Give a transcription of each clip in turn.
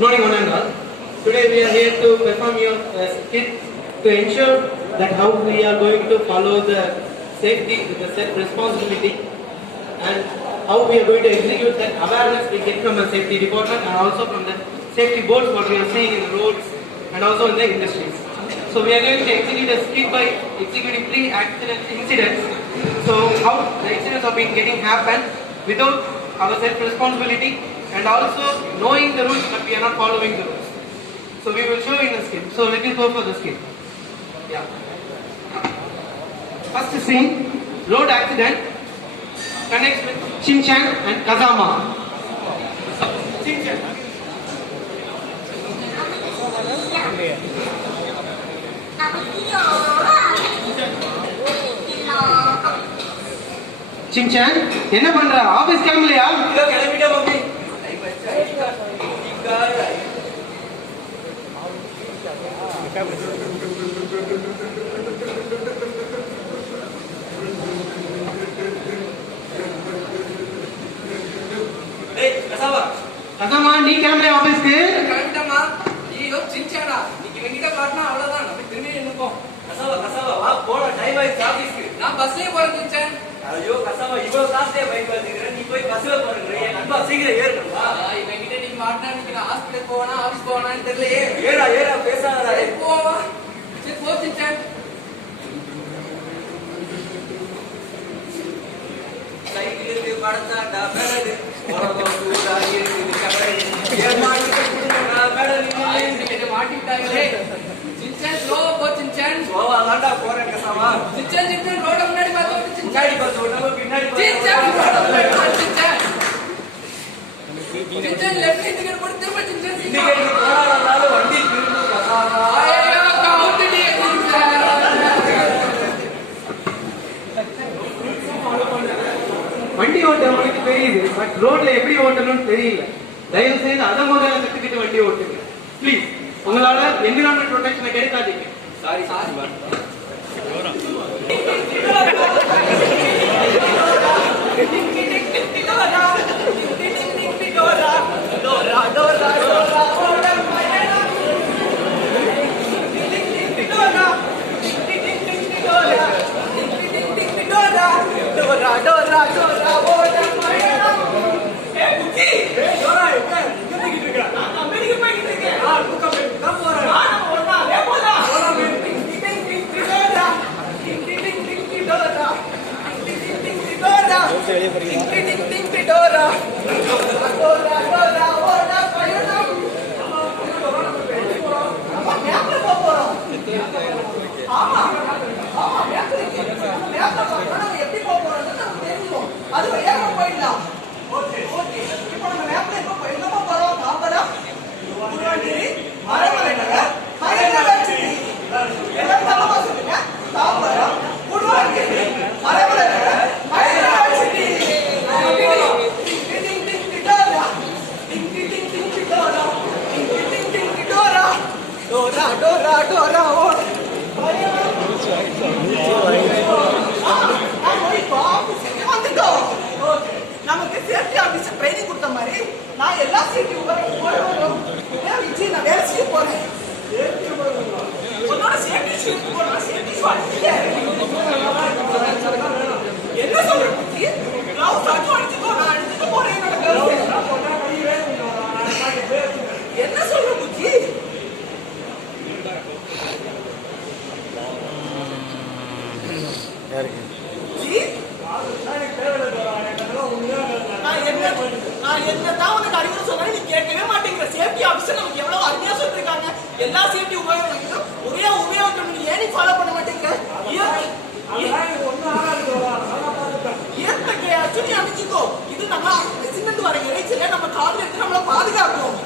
Good morning, one and all. Today we are here to perform your skit to ensure that how we are going to follow the safety, the self-responsibility, and how we are going to execute that awareness we get from the safety department and also from the safety boards what we are seeing in the roads and also in the industries. So we are going to execute a skit by executing 3 accident incidents. So how the incidents have been getting happened without our self-responsibility and also knowing the rules but we are not following the rules. So we will show in the skit. So let me go for the skit. Yeah. First scene, road accident connects with Shinchan and Kazama. Shinchan. Shinchan, என்ன பண்ற? Office கிளம்பலையா? இல்ல கிளம்பிட்டே mummy. ஏய் கசாவா. கசாமா நீ கிளம்பலையா ஆபீஸ்க்கு? கிளம்பிட்டமா. ஐயோ சின்சானா. நீங்க என்கிட்ட காட்டினா அவ்வளவுதான். நம்ம திரும்பி நிப்போம். கசாவா வா போலாம் டைம் ஆயிடுச்சு ஆபீஸ்க்கு. நான் பஸ்லயே போறேன் சின்சான். ஐயோ கசாவா இவ்வளவு காஸ்ட்லியா பைக் வச்சிருக்க. நீ போய் பஸ்ல போறேன்ற. என் நண்பா சீக்கிரம் ஏறுடா. இவங்கிட்ட நீங்க மாட்டினா நீங்க ஹாஸ்பிடல் போவனா ஆபீஸ் போவனான்னு தெரியலையே. ஏறா பேசாதடா. போவா. சரி போ சின்சான். சைக்கிளுக்கு படத்தாடா பெடல். போறதோ சூடா இருக்கு கபடி. ஏமாட்டிட்டு குடுங்கடா பெடல். நீங்க மாட்டிட்டாங்களே. சின்சான் ஸ்லோவா போ சின்சான். ஸ்லோவா தான்டா போறேன் கசாவா. சின்சான் ரோட முன்னாடி பார்த்து சின்சான் பார்த்து ஓடாம பின்னாடி சின்சான் ரோட முன்னாடி சின்சான். சின்சான் லெஃப்ட் டிக்கெட் போட்டு திரும்ப சின்சான் டிக்கெட் போறானால வண்டி திரும்ப கசாவா. ஐயோ கவுண்ட் டி சின்சான். வண்டி ஓட்ட உங்களுக்கு தெரியுது பட் ரோட்ல எப்படி ஓட்டணும்னு தெரியல. தயவு செய்து அதை முதல்ல கத்துக்கிட்டு வண்டி ஓட்டுங்க ப்ளீஸ். உங்களால என்விரான்மெண்ட் ப்ரொடெக்ஷனை கெடுக்காதீங்க. சாரி நமக்கு சேஃப்டி ஆபீசர் ட்ரைனிங் கொடுத்த மாதிரி நான் எல்லா சீட்டையும் நான் வேலை செய்ய போறேன். உன்னோட சேஃப்டி ஷூஸ் போடணும். சேஃப்டி ஷூஸ் என்ன சொல்ற புத்தி? கிளவுஸ் அடிச்சுக்கோ. நான் அடிச்சுட்டு போறேன். என்னோட கிளவுஸ் என்ன சொல்ற புத்தி? நான் என்னதான் உனக்கு அறிவுரை சொன்னாலும் நீ கேட்கவே மாட்டேங்கிற. சேஃப்டி ஆபீசர் நமக்கு எவ்வளவு அருமையா சொல்லிருக்காங்க. எல்லா சேஃப்டி உபயோகம் நீ ஏன் ஃபாலோ பண்ண மாட்டேங்கிற? இயற்கையாச்சும் நீ அமைச்சுக்கோ. இது நம்ம சிமெண்ட் வர இறைச்சல நம்ம காதுல எடுத்து நம்மள பாதுகாக்கும்.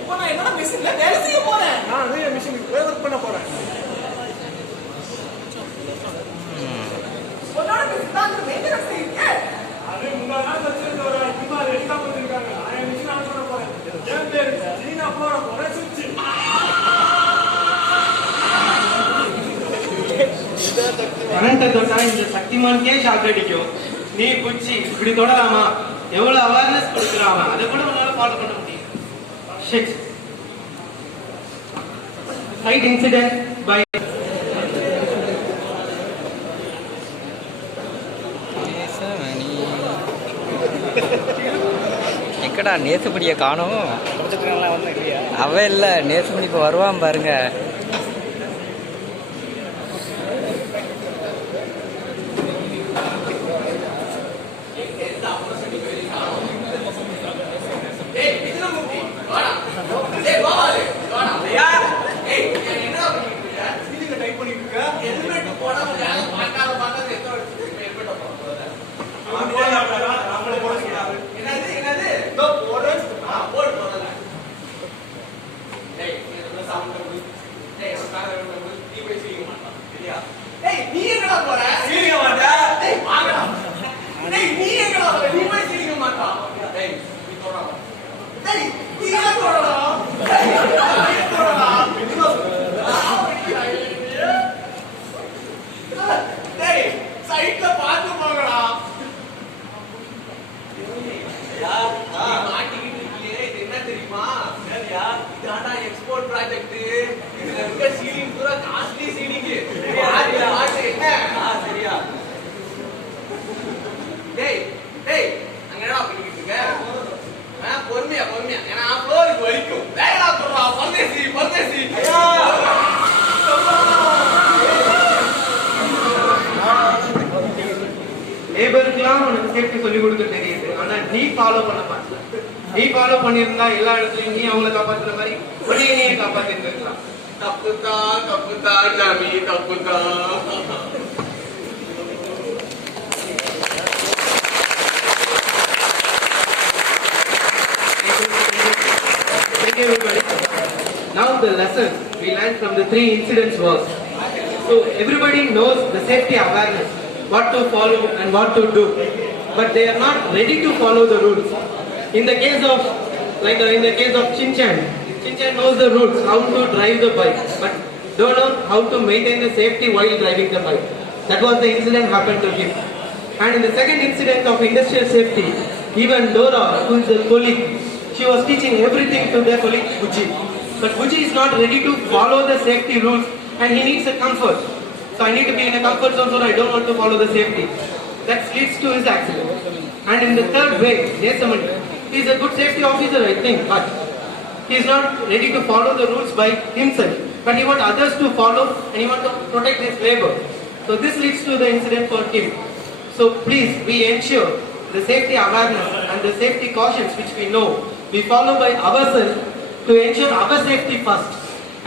இப்போ நான் என்னோட மிஷின்ல வேலை செய்ய போறேன். நான் அதே மிஷினுக்கு ஒர்க் பண்ண போறேன். உன்னோட மிஷின் தான் மெயின்டெனன்ஸ் செய்யுங்க. அது முன்னாடி நான் வச்சிருந்த ஒரு டிமா ரெடி பண்ணிருக்காங்க. நான் மிஷின் ஆன் பண்ண போறேன். ஏன் பேர் சீனா போற போறேன் சுவிட்ச். கரண்ட்டை தொட்டா இந்த சக்திமான்கே ஷாக் அடிக்கும். நீ புச்சி இப்படி தொடலாமா? எவ்வளவு அவேர்னஸ் கொடுக்குறான், அதை கூட உன்னால ஃபாலோ பண்ண முடியும். ஷிட். Fight incident by எக்கடா நேசுபடியை காணோம். அவ இல்ல நேசுபடி இப்ப வருவான் பாருங்க. எக்ஸ்போர்ட் ப்ராஜெக்ட் இதுல இருக்க சீலிங் பூரா காஸ்ட்லி சீலிங். சரியா? டேய் டேய் அங்க என்னடா பண்ணிக்கிட்டு இருக்க? பொறுமையா பொறுமையா, ஏன்னா ஃப்ளோருக்கு வலிக்கும். வேகடா சொல்றா. பர்தேசி பர்தேசி. லேபருக்குலாம் உனக்கு சேஃப்டி சொல்லி கொடுக்க தெரியுது, ஆனா நீ ஃபாலோ பண்ண மாட்டேன். நீ ஃபாலோ பண்ணியிருந்தா எல்லா இடத்துலயும் நீ அவங்களை காப்பாத்துற மாதிரி உடனே காப்பாத்திட்டு இருக்கலாம். தப்புதான் தப்புதான் ஜாமி, தப்புதான். Thank you everybody. Now the lesson we learned from the 3 incidents was, so everybody knows the safety awareness, what to follow and what to do, but they are not ready to follow the rules. In the case of Shinchan knows the rules, how to drive the bike, but don't know how to maintain the safety while driving the bike. That was the incident happened to him. And in the second incident of industrial safety, even Dora, who is the colleague, she was teaching everything to their colleague Buji. But Buji is not ready to follow the safety rules and he needs a comfort. So I need to be in a comfort zone, so I don't want to follow the safety. That leads to his accident. And in the third way, Nesamani, he is a good safety officer, I think, but he is not ready to follow the rules by himself. But he wants others to follow and he wants to protect his labor. So this leads to the incident for him. So please, we ensure the safety awareness and the safety cautions which we know, we follow by ourselves to ensure our safety first.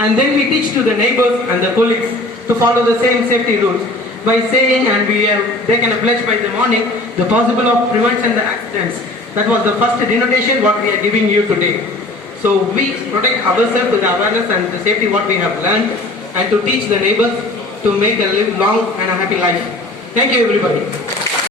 And then we teach to the neighbors and the colleagues to follow the same safety rules. By saying, and we have taken a pledge by the morning, the possible of prevention the accidents. That was the first denotation what we are giving you today. So we protect ourselves with the awareness and the safety what we have learned, and to teach the neighbors to make a live long and a happy life. Thank you everybody.